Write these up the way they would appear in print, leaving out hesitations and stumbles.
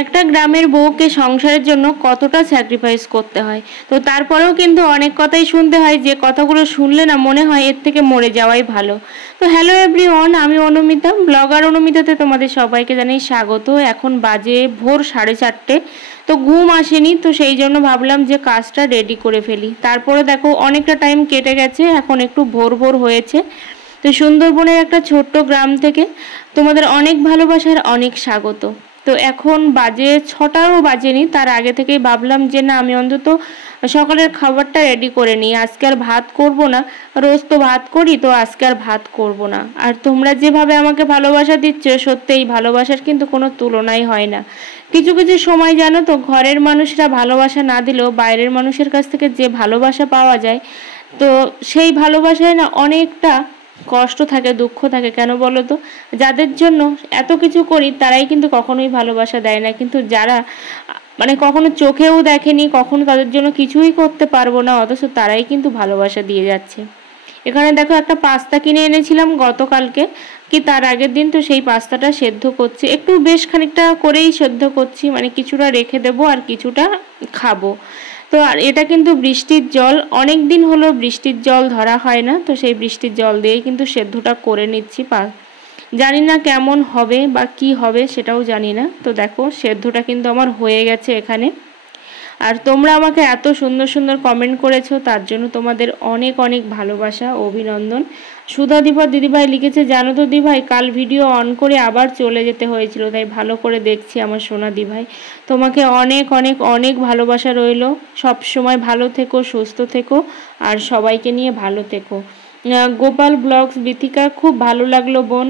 একটা গ্রামের বউকে সংসারের জন্য কতটা স্যাক্রিফাইস করতে হয়। তো তারপরেও কিন্তু অনেক কথাই শুনতে হয়, যে কথাগুলো শুনলে না মনে হয় এর থেকে মরে যাওয়াই ভালো। তো হ্যালো এভরিওয়ান, আমি অনুমিতা, ব্লগার অনুমিতাতে তোমাদের সবাইকে জানাই স্বাগত। এখন বাজে ভোর 4:30। তো ঘুম আসেনি, তো সেই জন্য ভাবলাম যে কাজটা রেডি করে ফেলি। তারপরে দেখো অনেকটা টাইম কেটে গেছে, এখন একটু ভোর ভোর হয়েছে। তো সুন্দরবনের একটা ছোট্ট গ্রাম থেকে তোমাদের অনেক ভালোবাসার অনেক স্বাগত। তো এখন বাজে 6টাও বাজেনি, তার আগে থেকেই ভাবলাম যে না, আমি অন্তত সকালের খাবারটা রেডি করে নিই। আজকে আর ভাত করব না, রোজ তো ভাত করি, তো আজকে আর ভাত করব না। আর তোমরা যেভাবে আমাকে ভালোবাসা দিচ্ছ, সত্যি এই ভালোবাসার কিন্তু কোনো তুলনাই হয় না। কিছু কিছু সময় জানো তো, ঘরের মানুষরা ভালোবাসা না দিলেও বাইরের মানুষের কাছ থেকে যে ভালোবাসা পাওয়া যায়, তো সেই ভালোবাসায় না অনেকটা কষ্ট থাকে, দুঃখ থাকে। কেন বলো তো? যাদের জন্য এত কিছু করি তারাই কিন্তু কখনোই ভালোবাসা দেয় না, কিন্তু যারা মানে কখনো চোখেও দেখেনি, কখনো তাদের জন্য কিছুই করতে পারবো না, অথচ তারাই কিন্তু ভালোবাসা দিয়ে যাচ্ছে। এখানে দেখো একটা পাস্তা কিনে এনেছিলাম গতকালকে, কি তার আগের দিন। তো সেই পাস্তাটা সেদ্ধ করছি, একটু বেশ খানিকটা করেই সেদ্ধ করছি, মানে কিছুটা রেখে দেবো আর কিছুটা খাবো। তো আর এটা কিন্তু বৃষ্টির জল, অনেক দিন হলো বৃষ্টির জল ধরা হয় না, তো সেই বৃষ্টির জল দিয়েই কিন্তু সেদ্ধটা করে নিচ্ছি। জানি না কেমন হবে বা কি হবে সেটাও জানি না। তো দেখো সেদ্ধটা কিন্তু আমার হয়ে গেছে এখানে। আর তোমরা আমাকে এত সুন্দর সুন্দর কমেন্ট করেছো, তার জন্য তোমাদের অনেক অনেক ভালোবাসা, অভিনন্দন। সুধা দিবা দিদিভাই লিখেছে, জানো তো দিভাই, কাল ভিডিও অন করে আবার চলে যেতে হয়েছিল, তাই ভালো করে দেখছি আমার সোনা দিভাই। তোমাকে অনেক অনেক অনেক ভালোবাসা রইলো। সব সময় ভালো থেকো, সুস্থ থেকো, আর সবাইকে নিয়ে ভালো থেকো। গোপাল ব্লগস বিথিকা, খুব ভালো লাগলো বোন,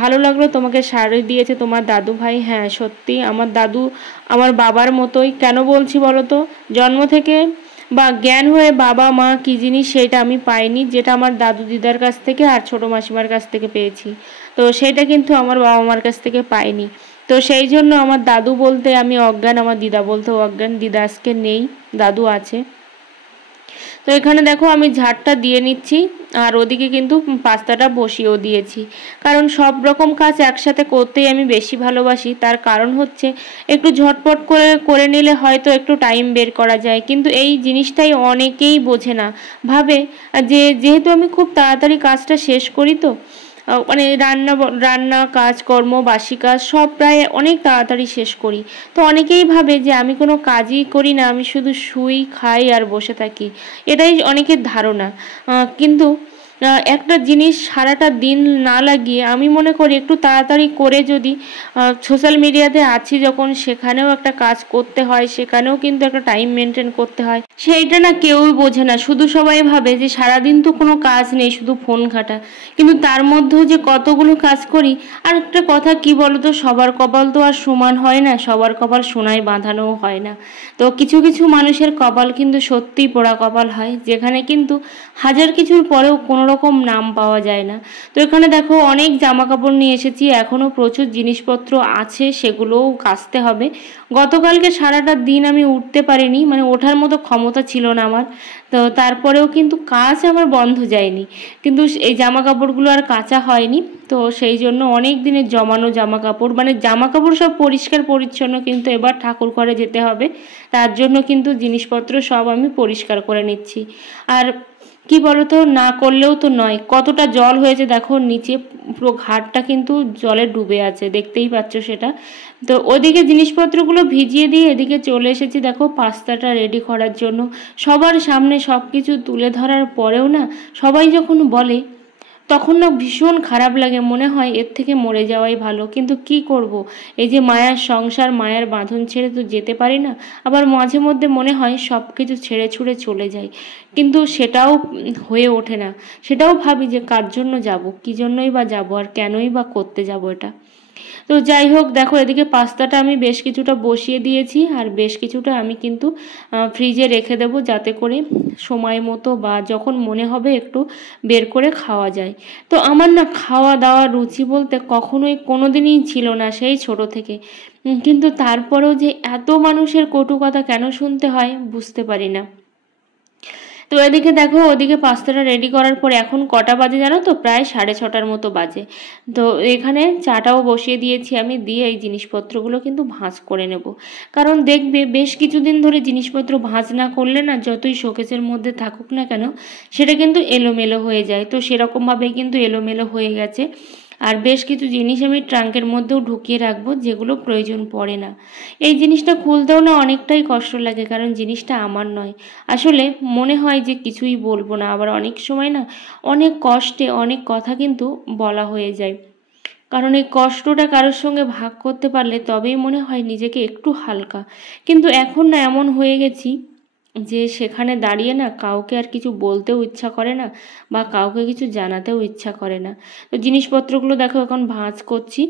ভালো লাগলো তোমাকে শাড়ি দিয়েছে তোমার দাদু ভাই। হ্যাঁ সত্যি, আমার দাদু আমার বাবার মতোই। কেন বলছি বলো তো? জন্ম থেকে বা জ্ঞান হয়ে বাবা মা কী জিনিস সেটা আমি পাইনি, যেটা আমার দাদু দিদার কাছ থেকে আর ছোটো মাসিমার কাছ থেকে পেয়েছি। তো সেটা কিন্তু আমার বাবা মার কাছ থেকে পাইনি। তো সেই জন্য আমার দাদু বলতে আমি অজ্ঞান, আমার দিদা বলতে অজ্ঞান। দিদা আজকে নেই, দাদু আছে। তো এখানে দেখো আমি ঝাড়টা দিয়ে নিচ্ছি, আর ওদিকে কিন্তু পাস্তাটা বসিয়েও দিয়েছি। কারণ সব রকম কাজ একসাথে করতেই আমি বেশি ভালোবাসি। তার কারণ হচ্ছে একটু ঝটপট করে করে নিলে হয়তো একটু টাইম বের করা যায়, কিন্তু এই জিনিসটাই অনেকেই বোঝে না। ভাবে যে যেহেতু আমি খুব তাড়াতাড়ি কাজটা শেষ করি, তো মানে রান্না কাজকর্ম বাসি কাজ সব প্রায় অনেক তাড়াতাড়ি শেষ করি। তো অনেকেই ভাবে যে আমি কোনো কাজই করি না, আমি শুধু শুই খাই আর বসে থাকি, এটাই অনেকের ধারণা। কিন্তু একটা জিনিস সারাটা দিন না লাগিয়ে আমি মনে করি একটু তাড়াতাড়ি করে, যদি সোশ্যাল মিডিয়াতে আছি যখন, সেখানেও একটা কাজ করতে হয়, সেখানেও কিন্তু একটা টাইম মেনটেন করতে হয়। সেইটা না কেউই বোঝে না, শুধু সবাই ভাবে যে সারাদিন তো কোনো কাজ নেই, শুধু ফোন ঘাটা। কিন্তু তার মধ্যেও যে কতগুলো কাজ করি। আর একটা কথা কি বলতো, সবার কপাল তো আর সমান হয় না, সবার কপাল সোনায় বাঁধানোও হয় না। তো কিছু কিছু মানুষের কপাল কিন্তু সত্যিই পোড়া কপাল হয়, যেখানে কিন্তু হাজার কিছুর পরেও কোনো রকম নাম পাওয়া যায় না। তো এখানে দেখো অনেক জামা কাপড় নিয়ে এসেছি, এখনও প্রচুর জিনিসপত্র আছে, সেগুলোও কাচতে হবে। গতকালকে সারাটা দিন আমি উঠতে পারিনি, মানে ওঠার মতো ক্ষমতা ছিল না আমার। তো তারপরেও কিন্তু কাজ আমার বন্ধ যায়নি, কিন্তু এই জামা কাপড়গুলো আর কাচা হয়নি। তো সেই জন্য অনেক দিনের জমানো জামা কাপড়, মানে জামা কাপড় সব পরিষ্কার পরিচ্ছন্ন, কিন্তু এবার ঠাকুর ঘরে যেতে হবে, তার জন্য কিন্তু জিনিসপত্র সব আমি পরিষ্কার করে নিচ্ছি। আর কি বলতো, না করলেও তো নয়, কতটা জল হয়েছে দেখো নিচে, পুরো ঘাটটা কিন্তু জলে ডুবে আছে, দেখতেই পাচ্ছ সেটা। তো ওদিকে জিনিসপত্রগুলো ভিজিয়ে দিয়ে এদিকে চলে এসেছি দেখো পাস্তাটা রেডি করার জন্য। সবার সামনে সব কিছু তুলে ধরার পরেও না, সবাই যখন বলে তখন না ভীষণ খারাপ লাগে, মনে হয় এর থেকে মরে যাওয়াই ভালো। কিন্তু কি করব, এই যে মায়ার সংসার, মায়ার বাঁধন ছেড়ে তো যেতে পারি না। আবার মাঝে মধ্যে মনে হয় সব কিছু ছেড়ে ছুড়ে চলে যাই, কিন্তু সেটাও হয়ে ওঠে না। সেটাও ভাবি যে কার জন্য যাব, কী জন্যই বা যাব, আর কেনই বা করতে যাব এটা। তো যাই হোক, দেখো এদিকে পাস্তাটা আমি বেশ কিছুটা বসিয়ে দিয়েছি, আর বেশ কিছুটা আমি কিন্তু ফ্রিজে রেখে দেবো, যাতে করে সময় মতো বা যখন মনে হবে একটু বের করে খাওয়া যায়। তো আমার না খাওয়া দাওয়ার রুচি বলতে কখনোই কোনোদিনই ছিল না, সেই ছোট থেকে। কিন্তু তারপরেও যে এত মানুষের কটু কথা কেন শুনতে হয় বুঝতে পারি না। তো এদিকে দেখো ওদিকে পাস্তাটা রেডি করার পর এখন কটা বাজে জানো তো, প্রায় 6:30টার মতো বাজে। তো এখানে চাটাও বসিয়ে দিয়েছি আমি, দিয়ে এই জিনিসপত্রগুলো কিন্তু ভাঁজ করে নেব। কারণ দেখবে বেশ কিছুদিন ধরে জিনিসপত্র ভাঁজ না করলে না, যতই শোকেসের মধ্যে থাকুক না কেন সেটা কিন্তু এলোমেলো হয়ে যায়। তো সেরকমভাবেই কিন্তু এলোমেলো হয়ে গেছে। আর বেশ কিছু জিনিস আমি ট্রাঙ্কের মধ্যেও ঢুকিয়ে রাখবো, যেগুলো প্রয়োজন পড়ে না। এই জিনিসটা খুলতেও না অনেকটাই কষ্ট লাগে, কারণ জিনিসটা আমার নয়। আসলে মনে হয় যে কিছুই বলবো না, আবার অনেক সময় না অনেক কষ্টে অনেক কথা কিন্তু বলা হয়ে যায়। কারণ এই কষ্টটা কারোর সঙ্গে ভাগ করতে পারলে তবেই মনে হয় নিজেকে একটু হালকা। কিন্তু এখন না এমন হয়ে গেছি যে সেখানে দাঁড়িয়ে না কাউকে আর কিছু বলতেও ইচ্ছা করে না, বা কাউকে কিছু জানাতেও ইচ্ছা করে না। তো জিনিসপত্রগুলো দেখো এখন ভাঁজ করছি।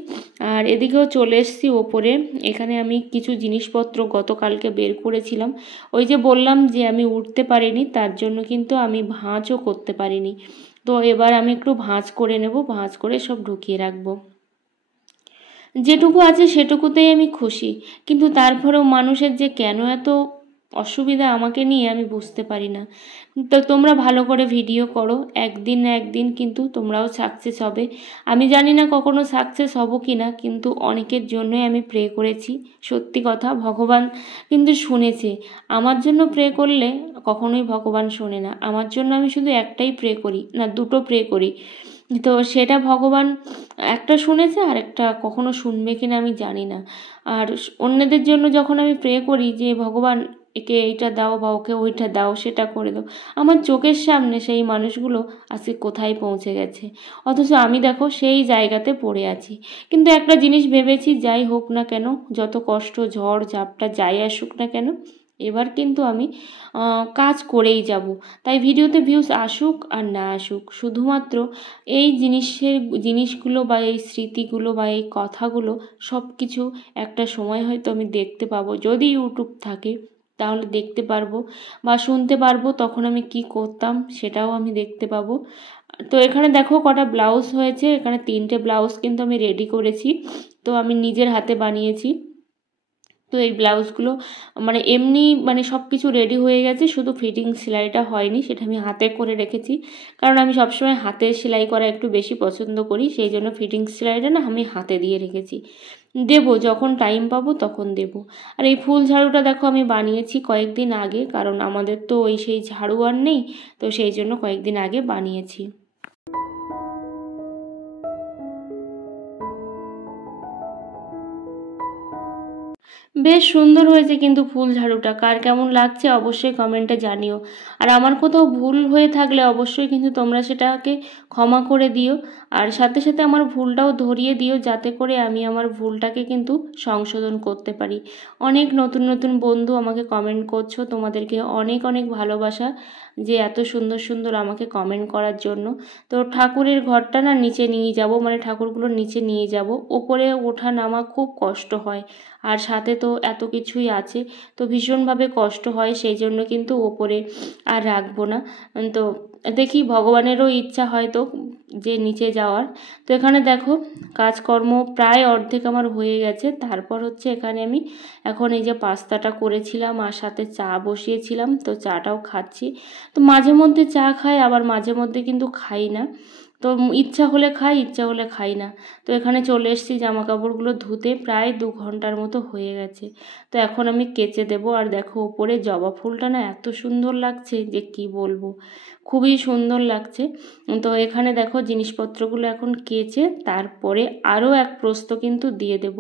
আর এদিকেও চলে এসেছি ওপরে। এখানে আমি কিছু জিনিসপত্র গতকালকে বের করেছিলাম, ওই যে বললাম যে আমি উঠতে পারিনি, তার জন্য কিন্তু আমি ভাঁজও করতে পারিনি। তো এবার আমি একটু ভাঁজ করে নেব, ভাঁজ করে সব ঢুকিয়ে রাখবো। যেটুকু আছে সেটুকুতেই আমি খুশি, কিন্তু তারপরেও মানুষের যে কেন এত অসুবিধা আমাকে নিয়ে আমি বুঝতে পারি না। তো তোমরা ভালো করে ভিডিও করো, একদিন না একদিন কিন্তু তোমরাও সাকসেস হবে। আমি জানি না কখনো সাকসেস হব কি না, কিন্তু অনেকের জন্যই আমি প্রে করেছি। সত্যি কথা, ভগবান কিন্তু শুনেছে। আমার জন্য প্রে করলে কখনোই ভগবান শোনে না। আমার জন্য আমি শুধু একটাই প্রে করি, না দুটো প্রে করি, তো সেটা ভগবান একটা শুনেছে, আর একটা কখনো শুনবে কিনা আমি জানি না। আর অন্যদের জন্য যখন আমি প্রে করি যে ভগবান একে এইটা দাও বা ওকে ওইটা দাও, সেটা করে দাও, আমার চোখের সামনে সেই মানুষগুলো আজকে কোথায় পৌঁছে গেছে, অথচ আমি দেখো সেই জায়গাতে পড়ে আছি। কিন্তু একটা জিনিস ভেবেছি, যাই হোক না কেন, যত কষ্ট ঝড় ঝাপটা যাই আসুক না কেন, এবার কিন্তু আমি কাজ করেই যাব। তাই ভিডিওতে ভিউজ আসুক আর না আসুক, শুধুমাত্র এই জিনিসগুলো বা এই স্মৃতিগুলো বা এই কথাগুলো সব কিছু একটা সময় হয়তো আমি দেখতে পাবো, যদি ইউটিউব থাকে তাহলে দেখতে পারবো, বা শুনতে পারবো, তখন আমি কি করতাম সেটাও আমি দেখতে পাবো। তো এখানে দেখো কটা ব্লাউজ হয়েছে, এখানে 3টে ব্লাউজ কিন্তু আমি রেডি করেছি, তো আমি নিজের হাতে বানিয়েছি। তো এই ব্লাউজগুলো মানে এমনি মানে সব কিছু রেডি হয়ে গেছে, শুধু ফিটিং সেলাইটা হয়নি, সেটা আমি হাতে করে রেখেছি। কারণ আমি সবসময় হাতে সেলাই করা একটু বেশি পছন্দ করি, সেই জন্য ফিটিং সেলাইটা না আমি হাতে দিয়ে রেখেছি। দেবো যখন টাইম পাবো তখন দেব। আর এই ফুল ঝাড়ুটা দেখো আমি বানিয়েছি কয়েকদিন আগে, কারণ আমাদের তো ওই সেই ঝাড়ু আর নেই, তো সেই জন্য কয়েকদিন আগে বানিয়েছি। বেশ সুন্দর হয়েছে কিন্তু ফুল ঝাড়ুটা, কার কেমন লাগছে অবশ্যই কমেন্টে জানিও। আর আমার কোথাও ভুল হয়ে থাকলে অবশ্যই কিন্তু তোমরা সেটাকে ক্ষমা করে দিও, আর সাথে সাথে আমার ভুলটাও ধরিয়ে দিও, যাতে করে আমি আমার ভুলটাকে কিন্তু সংশোধন করতে পারি। অনেক নতুন নতুন বন্ধু আমাকে কমেন্ট করছো, তোমাদেরকে অনেক অনেক ভালোবাসা যে এত সুন্দর সুন্দর আমাকে কমেন্ট করার জন্য। তো ঠাকুরের ঘরটা না নিচে নিয়ে যাব, মানে ঠাকুরগুলোর নিচে নিয়ে যাব, ওপরে ওঠা নামা খুব কষ্ট হয়, আর সাথে তো এত কিছুই আছে, তো ভীষণভাবে কষ্ট হয়, সেই জন্য কিন্তু ওপরে আর রাখবো না। তো দেখি ভগবানেরও ইচ্ছা হয়তো যে নিচে যাওয়ার। তো এখানে দেখো কাজকর্ম প্রায় অর্ধেক আমার হয়ে গেছে। তারপর হচ্ছে এখানে আমি এখন এই যে পাস্তাটা করেছিলাম আর সাথে চা বসিয়েছিলাম, তো চাটাও খাচ্ছি। তো মাঝে মধ্যে চা খাই, আবার মাঝে মধ্যে কিন্তু খাই না। তো ইচ্ছা হলে খাই, ইচ্ছা হলে খাই না। তো এখানে চলে এসেছি, জামা কাপড়গুলো ধুতে প্রায় 2 ঘন্টার মতো হয়ে গেছে। তো এখন আমি কেচে দেবো। আর দেখো ওপরে জবা ফুলটা না এত সুন্দর লাগছে যে কি বলবো, খুবই সুন্দর লাগছে। তো এখানে দেখো জিনিসপত্রগুলো এখন কেচে তারপরে আরও এক প্রস্ত কিন্তু দিয়ে দেব।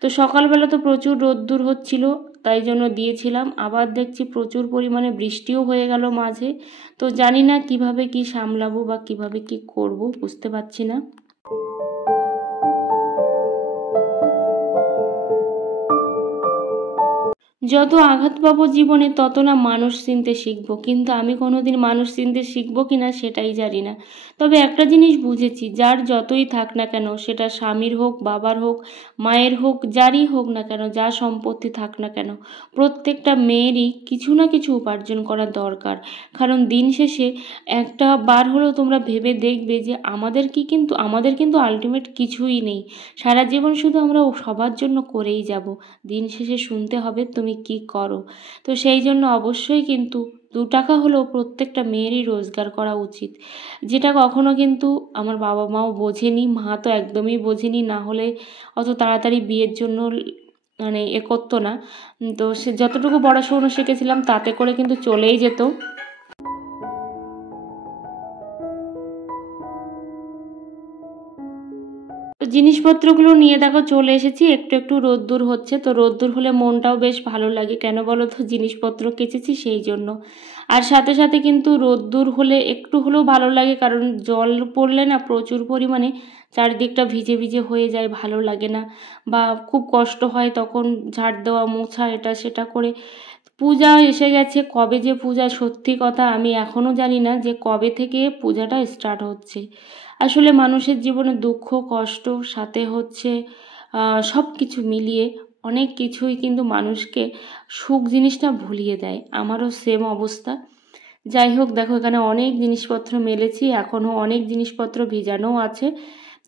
তো সকালবেলা তো প্রচুর রোদ্দুর হচ্ছিল, তাই জন্য দিয়েছিলাম, আবার দেখছি প্রচুর পরিমাণে বৃষ্টিও হয়ে গেল মাঝে। তো জানি না কিভাবে কি সামলাবো বা কিভাবে কি করব, বুঝতে পারছি না। যত আঘাত পাবো জীবনে তত না মানুষ চিনতে শিখবো, কিন্তু আমি কোনোদিন মানুষ চিনতে শিখবো কিনা সেটাই জানি না। তবে একটা জিনিস বুঝেছি, যার যতই থাক না কেন, সেটা স্বামীর হোক, বাবার হোক, মায়ের হোক, যারই হোক না কেন, যা সম্পত্তি থাক না কেন, প্রত্যেকটা মেয়েরই কিছু না কিছু উপার্জন করা দরকার। কারণ দিন শেষে একটা বার হলেও তোমরা ভেবে দেখবে যে আমাদের কিন্তু আলটিমেট কিছুই নেই, সারা জীবন শুধু আমরা সবার জন্য করেই যাব, দিন শেষে শুনতে হবে তুমি কি করো। তো সেই জন্য অবশ্যই কিন্তু 2 টাকা হলেও প্রত্যেকটা মেয়েরই রোজগার করা উচিত, যেটা কখনো কিন্তু আমার বাবা মাও বোঝেনি, মা তো একদমই বোঝেনি, না হলে অত তাড়াতাড়ি বিয়ের জন্য মানে করতো না। তো সে যতটুকু পড়াশুনো শিখেছিলাম তাতে করে কিন্তু চলেই যেত। তো জিনিসপত্রগুলো নিয়ে দেখো চলে এসেছি, একটু একটু রোদ্দুর হচ্ছে, তো রোদ্দুর হলে মনটাও বেশ ভালো লাগে, কেন বলো তো, জিনিসপত্র কেচেছি সেই জন্য। আর সাথে সাথে কিন্তু রোদ্দুর হলে একটু হলেও ভালো লাগে, কারণ জল পড়লে না প্রচুর পরিমাণে চারিদিকটা ভিজে ভিজে হয়ে যায়, ভালো লাগে না, বা খুব কষ্ট হয় তখন ঝাড় দেওয়া মোছা এটা সেটা করে। পূজা এসে গেছে, কবে যে পূজা, সত্যি কথা আমি এখনও জানি না যে কবে থেকে পূজাটা স্টার্ট হচ্ছে। আসলে মানুষের জীবনে দুঃখ কষ্ট সাথে হচ্ছে সব কিছু মিলিয়ে অনেক কিছুই কিন্তু মানুষকে সুখ জিনিসটা ভুলিয়ে দেয়, আমারও সেম অবস্থা। যাই হোক, দেখো এখানে অনেক জিনিসপত্র মেলেছি, এখনও অনেক জিনিসপত্র ভিজানোও আছে।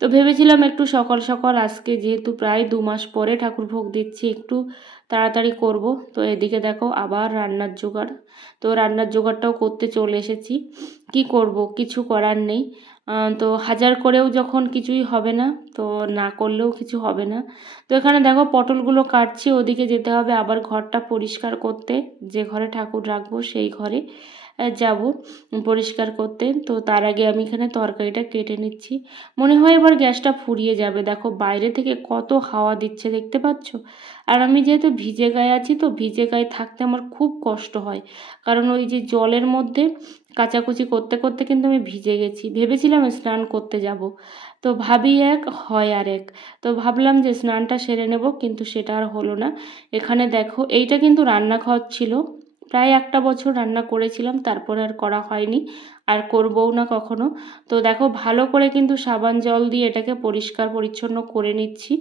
তো ভেবেছিলাম একটু সকাল সকাল, আজকে যেহেতু প্রায় 2 মাস পরে ঠাকুর ভোগ দিচ্ছি, একটু তাড়াতাড়ি করব। তো এদিকে দেখো আবার রান্নার জোগাড়, তো রান্নার জোগাড়টাও করতে চলে এসেছি। কি করব, কিছু করার নেই। তো হাজার করেও যখন কিছুই হবে না, তো না করলেও কিছু হবে না। তো এখানে দেখো পটলগুলো কাটছি, ওদিকে যেতে হবে আবার ঘরটা পরিষ্কার করতে, যে ঘরে ঠাকুর রাখবো সেই ঘরে যাব পরিষ্কার করতে। তো তার আগে আমি এখানে তরকারিটা কেটে নিচ্ছি। মনে হয় এবার গ্যাসটা ফুরিয়ে যাবে, দেখো বাইরে থেকে কত হাওয়া দিচ্ছে দেখতে পাচ্ছ। আর আমি যেহেতু ভিজে গায়ে আছি, তো ভিজে গায়ে থাকতে আমার খুব কষ্ট হয়, কারণ ওই যে জলের মধ্যে কাচাকুচি করতে করতে কিন্তু আমি ভিজে গেছি। ভেবেছিলাম স্নান করতে যাব, তো ভাবি এক হয় আর এক, তো ভাবলাম যে স্নানটা সেরে নেব, কিন্তু সেটা আর হলো না। এখানে দেখো এইটা কিন্তু রান্নাঘর ছিল, প্রায় 1 বছর রান্না করেছিলাম, তারপরে আর করা হয়নি, আর করবও না কখনো। তো দেখো ভালো করে কিন্তু সাবান জল দিয়ে এটাকে পরিষ্কার পরিচ্ছন্ন করে নিচ্ছি,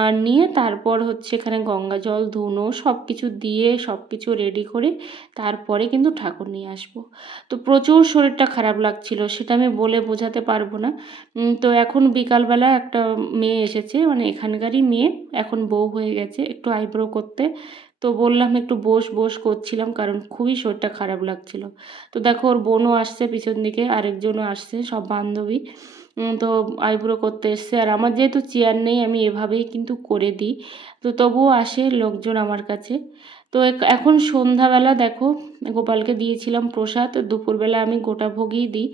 আর নিয়ে তারপর হচ্ছে এখানে গঙ্গা জল ধুনো সব কিছু দিয়ে সব কিছু রেডি করে তারপরে কিন্তু ঠাকুর নিয়ে আসবো। তো প্রচুর শরীরটা খারাপ লাগছিল, সেটা আমি বলে বোঝাতে পারবো না। তো এখন বিকালবেলা একটা মেয়ে এসেছে, মানে এখানকারই মেয়ে, এখন বউ হয়ে গেছে, একটু আইব্রো করতে। তো বললাম একটু বস বস করছিলাম, কারণ খুবই শরীরটা খারাপ লাগছিল। তো দেখো ওর বোনও আসছে পিছন দিকে, আরেকজনও আসছে, সব বান্ধবী। তো আইব্রো করতে এসছে, আর আমার যেহেতু চেয়ার নেই আমি এভাবেই কিন্তু করে দিই, তো তবুও আসে লোকজন আমার কাছে। তো এখন সন্ধ্যাবেলা দেখো গোপালকে দিয়েছিলাম প্রসাদ, দুপুরবেলা আমি গোটা ভোগই দিই,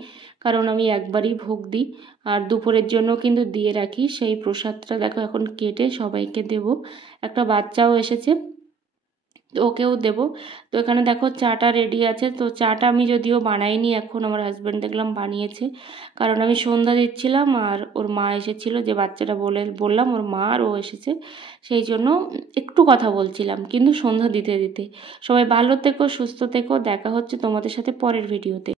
কারণ আমি একবারই ভোগ দিই, আর দুপুরের জন্য কিন্তু দিয়ে রাখি। সেই প্রসাদটা দেখো এখন কেটে সবাইকে দেব, একটা বাচ্চাও এসেছে ওকেও দেব। তো এখানে দেখো চাটা রেডি আছে, তো চাটা আমি যদিও বানাইনি, এখন আমার হাজব্যান্ড দেখলাম বানিয়েছে, কারণ আমি সন্ধ্যা দিচ্ছিলাম আর ওর মা এসেছিল, যে বাচ্চাটা বললাম ওর মা আর ও এসেছে, সেই জন্য একটু কথা বলছিলাম কিন্তু সন্ধ্যা দিতে দিতে। সবাই ভালো থেকো, সুস্থ থেকো, দেখা হচ্ছে তোমাদের সাথে পরের ভিডিওতে।